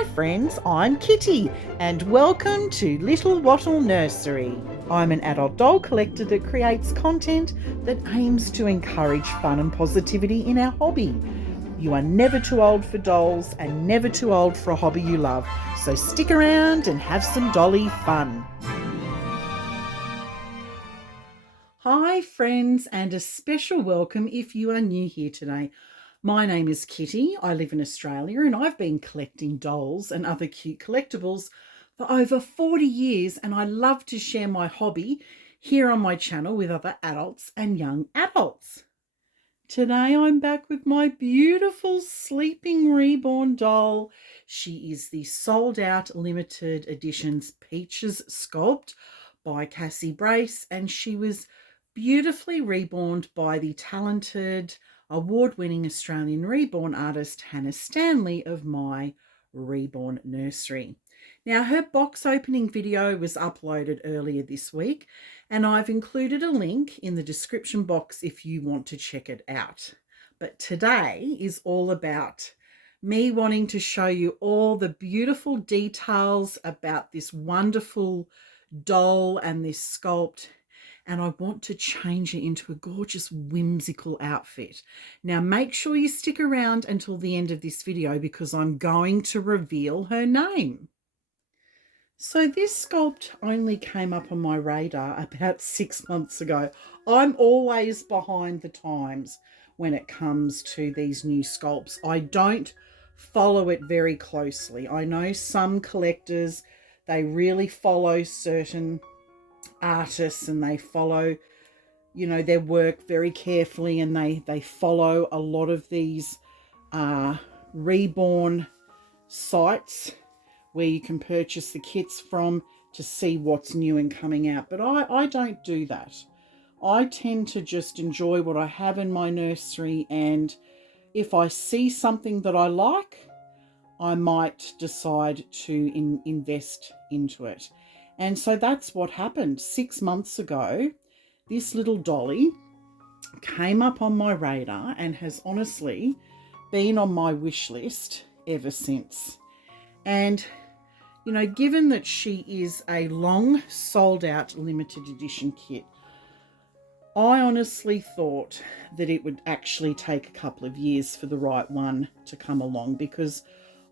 Hi friends, I'm Kitty and welcome to Little Wattle Nursery. I'm an adult doll collector that creates content that aims to encourage fun and positivity in our hobby. You are never too old for dolls and never too old for a hobby you love, so stick around and have some dolly fun. Hi friends, and a special welcome if you are new here today. My name is Kitty, I live in Australia and I've been collecting dolls and other cute collectibles for over 40 years, and I love to share my hobby here on my channel with other adults and young adults. Today I'm back with my beautiful Sleeping Reborn doll. She is the sold out limited editions Peaches sculpt by Cassie Brace, and she was beautifully reborn by the talented award-winning Australian reborn artist Hannah Stanley of My Reborn Nursery. Now, her box opening video was uploaded earlier this week, and I've included a link in the description box if you want to check it out. But today is all about me wanting to show you all the beautiful details about this wonderful doll and this sculpt, and I want to change it into a gorgeous whimsical outfit. Now make sure you stick around until the end of this video because I'm going to reveal her name. So this sculpt only came up on my radar about 6 months ago. I'm always behind the times when it comes to these new sculpts. I don't follow it very closely. I know some collectors, they really follow certain artists and they follow, you know, their work very carefully, and they follow a lot of these reborn sites where you can purchase the kits from to see what's new and coming out. But I don't do that. I tend to just enjoy what I have in my nursery, and if I see something that I like, I might decide to invest into it. And so that's what happened. 6 months ago, this little dolly came up on my radar and has honestly been on my wish list ever since. And, you know, given that she is a long sold out limited edition kit, I honestly thought that it would actually take a couple of years for the right one to come along, because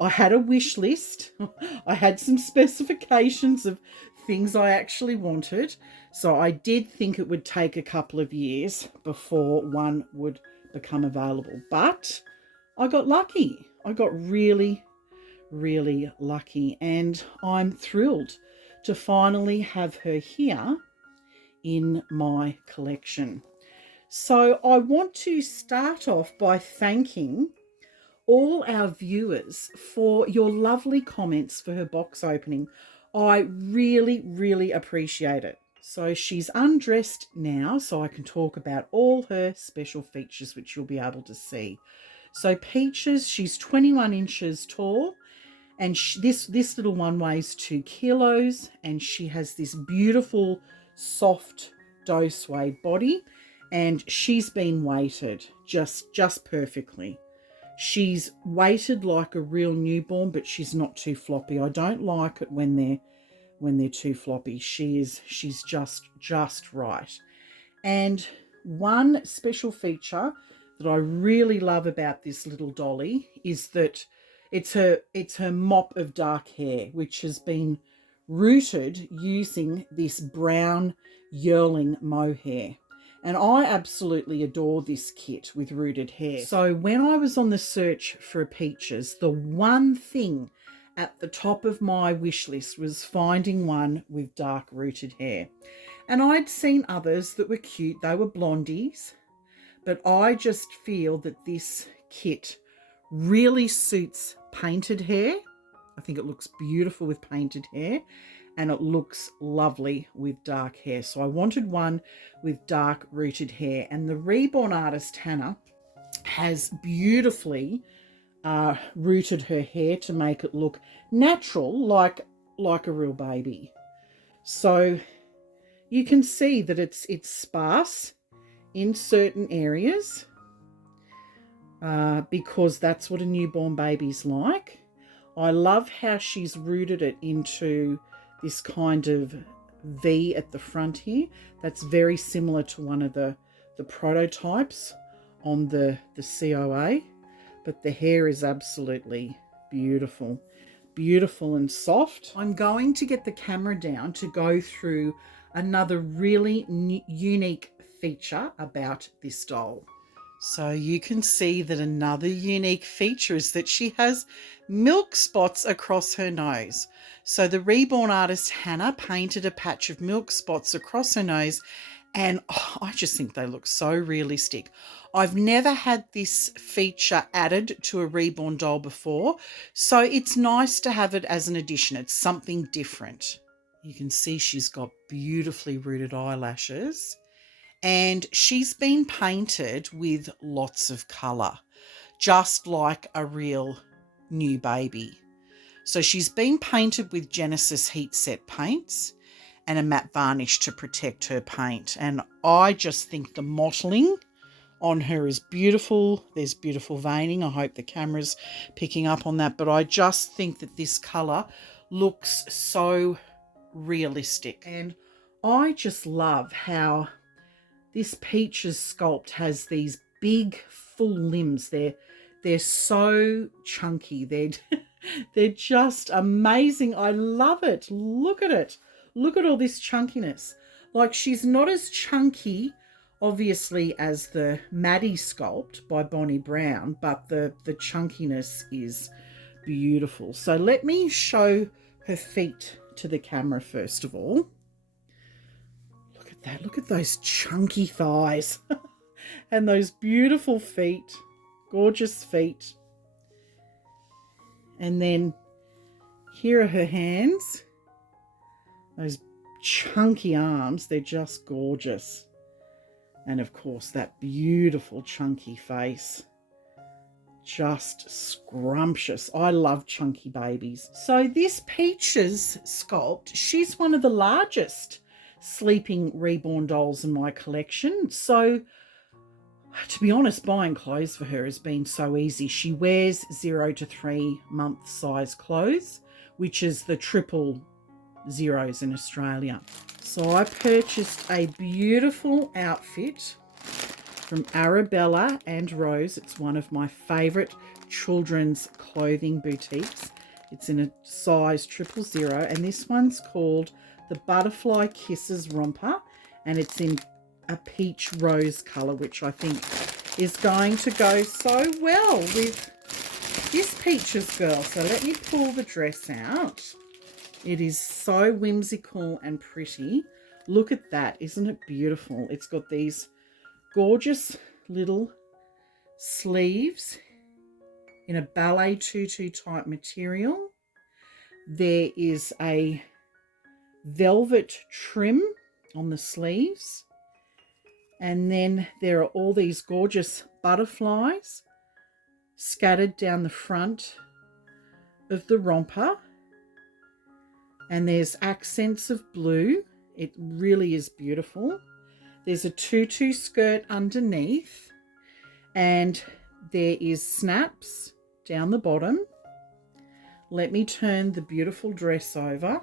I had a wish list. I had some specifications of things I actually wanted. So I did think it would take a couple of years before one would become available. But I got lucky. I got really, really lucky. And I'm thrilled to finally have her here in my collection. So I want to start off by thanking all our viewers for your lovely comments for her box opening. I really, really appreciate it. So she's undressed now, so I can talk about all her special features, which you'll be able to see. So Peaches, she's 21 inches tall, and this little one weighs 2 kilos, and she has this beautiful, soft doe suede body, and she's been weighted just perfectly. She's weighted like a real newborn, but she's not too floppy. I don't like it when they're too floppy. She's just right. And one special feature that I really love about this little dolly is that it's her mop of dark hair, which has been rooted using this brown yearling mohair. And I absolutely adore this kit with rooted hair. So when I was on the search for Peaches, the one thing at the top of my wish list was finding one with dark rooted hair. And I'd seen others that were cute. They were blondies. But I just feel that this kit really suits painted hair. I think it looks beautiful with painted hair, and it looks lovely with dark hair. So I wanted one with dark rooted hair, and the reborn artist Hannah has beautifully rooted her hair to make it look natural, like a real baby. So you can see that it's sparse in certain areas because that's what a newborn baby's like. I love how she's rooted it into this kind of V at the front here. That's very similar to one of the prototypes on the COA, but the hair is absolutely beautiful. Beautiful and soft. I'm going to get the camera down to go through another really unique feature about this doll. So you can see that another unique feature is that she has milk spots across her nose. So the reborn artist Hannah painted a patch of milk spots across her nose, and I just think they look so realistic. I've never had this feature added to a reborn doll before, so it's nice to have it as an addition. It's something different. You can see she's got beautifully rooted eyelashes. And she's been painted with lots of colour, just like a real new baby. So she's been painted with Genesis heat set paints and a matte varnish to protect her paint. And I just think the mottling on her is beautiful. There's beautiful veining. I hope the camera's picking up on that. But I just think that this colour looks so realistic. And I just love how this Peaches sculpt has these big, full limbs. They're so chunky. They're just amazing. I love it. Look at it. Look at all this chunkiness. Like, she's not as chunky, obviously, as the Maddie sculpt by Bonnie Brown, but the chunkiness is beautiful. So let me show her feet to the camera first of all. That. Look at those chunky thighs and those beautiful feet, gorgeous feet. And then here are her hands, those chunky arms, they're just gorgeous. And of course that beautiful chunky face, just scrumptious. I love chunky babies. So this Peaches sculpt, she's one of the largest sleeping reborn dolls in my collection. So to be honest, buying clothes for her has been so easy. She wears 0 to 3 month size clothes, which is the triple zeros in Australia. So I purchased a beautiful outfit from Arabella and Rose. It's one of my favourite children's clothing boutiques. It's in a size 000, and this one's called the Butterfly Kisses Romper, and it's in a peach rose colour, which I think is going to go so well with this Peaches girl. So let me pull the dress out. It is so whimsical and pretty. Look at that. Isn't it beautiful? It's got these gorgeous little sleeves in a ballet tutu type material. There is a velvet trim on the sleeves, and then there are all these gorgeous butterflies scattered down the front of the romper, and there's accents of blue. It really is beautiful. There's a tutu skirt underneath, and there is snaps down the bottom. Let me turn the beautiful dress over,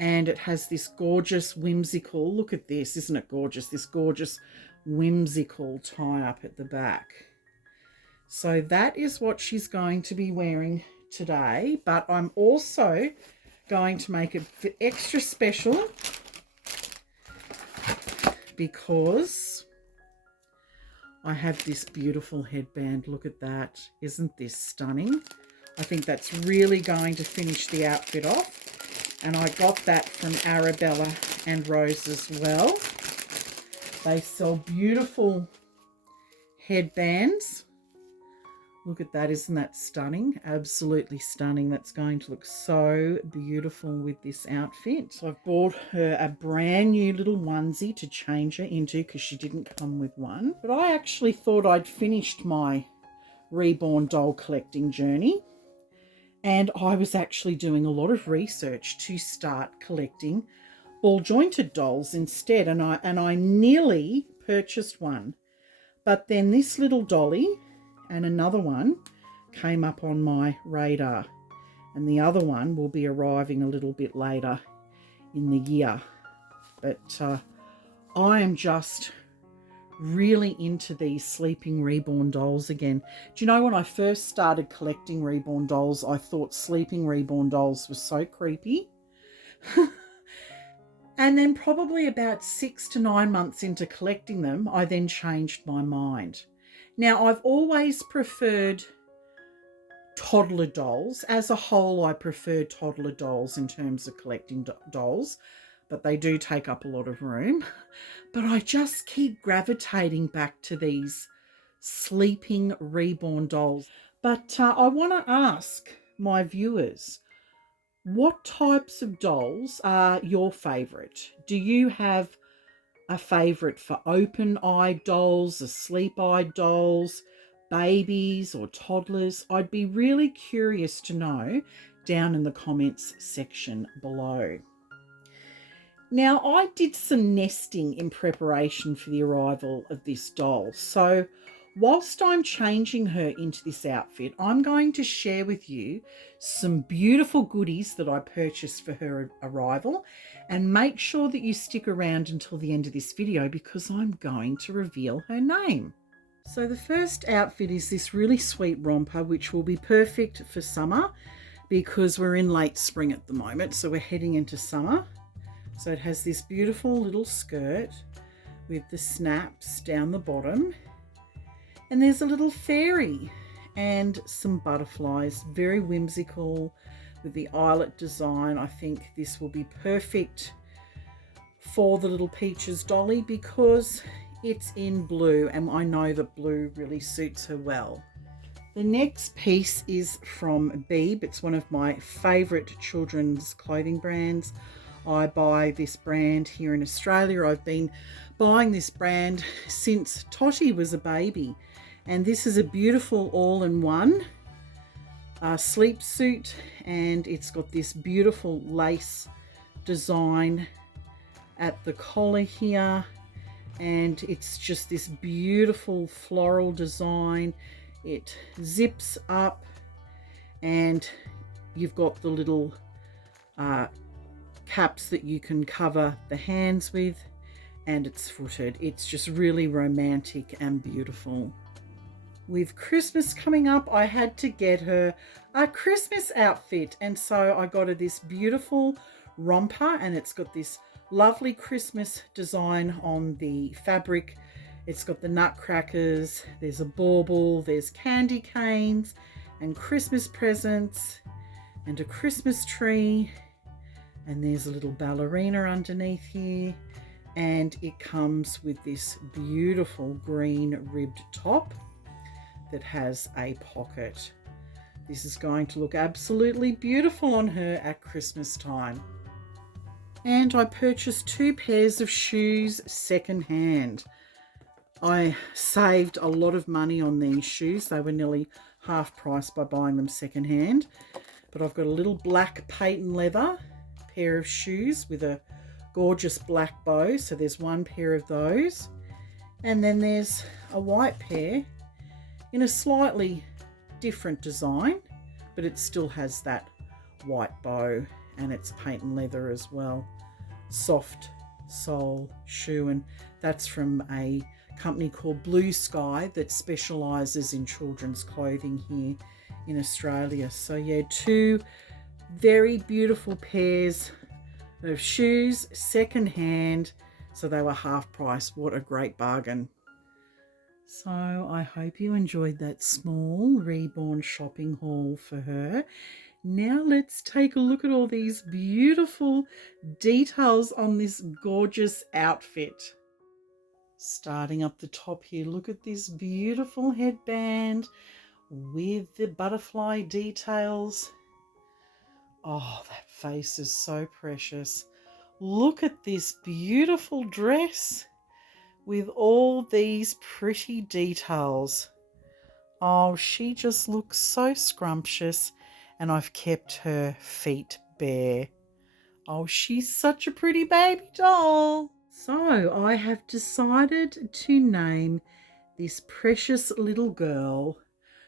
and it has this gorgeous whimsical, look at this, isn't it gorgeous? This gorgeous whimsical tie up at the back. So that is what she's going to be wearing today, but I'm also going to make it extra special because I have this beautiful headband. Look at that. Isn't this stunning? I think that's really going to finish the outfit off. And I got that from Arabella and Rose as well. They sell beautiful headbands. Look at that. Isn't that stunning? Absolutely stunning. That's going to look so beautiful with this outfit. So I've bought her a brand new little onesie to change her into because she didn't come with one. But I actually thought I'd finished my reborn doll collecting journey. And I was actually doing a lot of research to start collecting ball jointed dolls instead. And I nearly purchased one. But then this little dolly and another one came up on my radar. and the other one will be arriving a little bit later in the year. But I am just really into these Sleeping Reborn dolls again. Do you know, when I first started collecting Reborn dolls, I thought Sleeping Reborn dolls were so creepy. And then probably about 6 to 9 months into collecting them, I then changed my mind. Now, I've always preferred toddler dolls. As a whole, I prefer toddler dolls in terms of collecting dolls, but they do take up a lot of room. But I just keep gravitating back to these Sleeping Reborn dolls. But I want to ask my viewers, what types of dolls are your favourite? Do you have a favourite for open-eyed dolls, asleep-eyed dolls, babies or toddlers? I'd be really curious to know down in the comments section below. Now, I did some nesting in preparation for the arrival of this doll. So whilst I'm changing her into this outfit, I'm going to share with you some beautiful goodies that I purchased for her arrival, and make sure that you stick around until the end of this video because I'm going to reveal her name. So the first outfit is this really sweet romper, which will be perfect for summer because we're in late spring at the moment, so we're heading into summer. So it has this beautiful little skirt with the snaps down the bottom. And there's a little fairy and some butterflies, very whimsical with the eyelet design. I think this will be perfect for the little Peaches dolly because it's in blue, and I know that blue really suits her well. The next piece is from Beeb. It's one of my favourite children's clothing brands. I buy this brand here in Australia. I've been buying this brand since Totty was a baby. And this is a beautiful all-in-one sleep suit, and it's got this beautiful lace design at the collar here, and it's just this beautiful floral design. It zips up, and you've got the little caps that you can cover the hands with, and it's footed. It's just really romantic and beautiful. With Christmas coming up, I had to get her a Christmas outfit, and so I got her this beautiful romper, and it's got this lovely Christmas design on the fabric. It's got the nutcrackers, there's a bauble, there's candy canes and Christmas presents and a Christmas tree, and there's a little ballerina underneath here, and it comes with this beautiful green ribbed top that has a pocket. This is going to look absolutely beautiful on her at Christmas time. And I purchased 2 pairs of shoes secondhand. I saved a lot of money on these shoes. They were nearly half price by buying them secondhand. But I've got a little black patent leather pair of shoes with a gorgeous black bow. So there's 1 pair of those. And then there's a white pair in a slightly different design, but it still has that white bow, and it's patent leather as well. Soft sole shoe, and that's from a company called Blue Sky that specialises in children's clothing here in Australia. So yeah, 2 very beautiful pairs of shoes secondhand, so they were half price. What a great bargain. So I hope you enjoyed that small Reborn shopping haul for her. Now let's take a look at all these beautiful details on this gorgeous outfit. Starting up the top here, look at this beautiful headband with the butterfly details. Oh, that face is so precious. Look at this beautiful dress with all these pretty details. Oh, she just looks so scrumptious, and I've kept her feet bare. Oh, she's such a pretty baby doll. So I have decided to name this precious little girl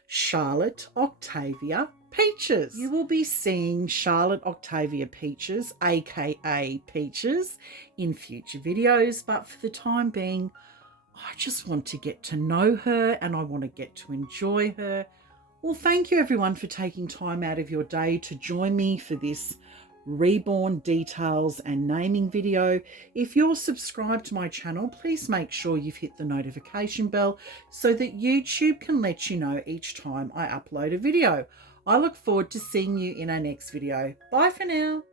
Charlotte Octavia Peaches. You will be seeing Charlotte Octavia Peaches, aka Peaches, in future videos, but for the time being, I just want to get to know her and I want to get to enjoy her. Well, thank you everyone for taking time out of your day to join me for this reborn details and naming video. If you're subscribed to my channel, please make sure you've hit the notification bell so that YouTube can let you know each time I upload a video. I look forward to seeing you in our next video. Bye for now.